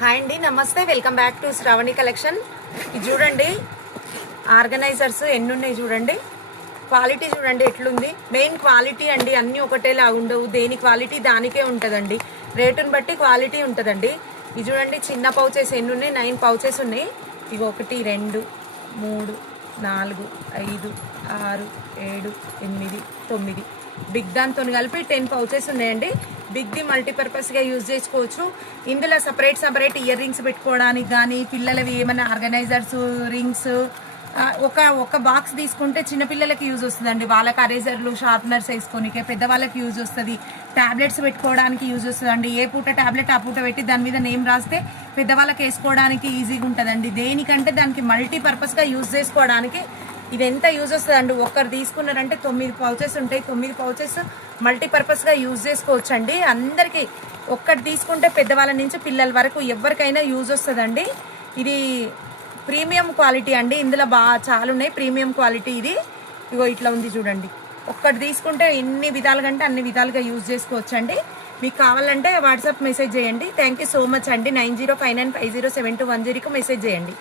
Hi అండి, నమస్తే. Welcome back to Shravani collection. ఇది చూడండి, ఆర్గనైజర్స్ ఎన్ని ఉన్నాయి చూడండి. క్వాలిటీ చూడండి ఎట్లుంది. మెయిన్ క్వాలిటీ అండి, అన్నీ ఒకటేలా ఉండవు. దేని క్వాలిటీ దానికే ఉంటుందండి. రేటుని బట్టి క్వాలిటీ ఉంటుందండి. ఇది చూడండి, చిన్న పౌచెస్ ఎన్ని ఉన్నాయి, 9 పౌచెస్ ఉన్నాయి. ఇవి 1 2 3 4 5 6 7 8 9 బిగ్ దాంతో కలిపి 10 పౌచెస్ ఉన్నాయండి. బిగ్ది మల్టీపర్పస్గా యూజ్ చేసుకోవచ్చు. ఇందులో సపరేట్ ఇయర్ రింగ్స్ పెట్టుకోవడానికి కానీ, పిల్లలవి ఏమైనా ఆర్గనైజర్స్, రింగ్స్ ఒక బాక్స్ తీసుకుంటే చిన్నపిల్లలకి యూజ్ వస్తుందండి. వాళ్ళకి అరేజర్లు, షార్ప్నర్స్ వేసుకోనికే. పెద్దవాళ్ళకి యూజ్ వస్తుంది. ట్యాబ్లెట్స్ పెట్టుకోవడానికి యూజ్ వస్తుందండి. ఏ పూట ట్యాబ్లెట్ ఆ పూట పెట్టి దాని మీద నేమ్ రాస్తే పెద్దవాళ్ళకి వేసుకోవడానికి ఈజీగా ఉంటుందండి. దేనికంటే దానికి మల్టీపర్పస్గా యూజ్ చేసుకోవడానికి ఇది ఎంత యూజ్ వస్తుందండి. ఒక్కరు తీసుకున్నారంటే 9 పౌచెస్ ఉంటాయి. 9 పౌచెస్ మల్టీపర్పస్గా యూజ్ చేసుకోవచ్చు అండి. అందరికీ ఒక్కటి తీసుకుంటే పెద్దవాళ్ళ నుంచి పిల్లల వరకు ఎవరికైనా యూజ్ వస్తుందండి. ఇది ప్రీమియం క్వాలిటీ అండి. ఇందులో చాలా ఉన్నాయి ప్రీమియం క్వాలిటీ. ఇది ఇగో ఇట్లా ఉంది చూడండి. ఒక్కటి తీసుకుంటే ఎన్ని విధాలుగా అంటే అన్ని విధాలుగా యూజ్ చేసుకోవచ్చు అండి. మీకు కావాలంటే వాట్సాప్ మెసేజ్ చేయండి. థ్యాంక్ యూ సో మచ్ అండి. 9059950721 మెసేజ్ చేయండి.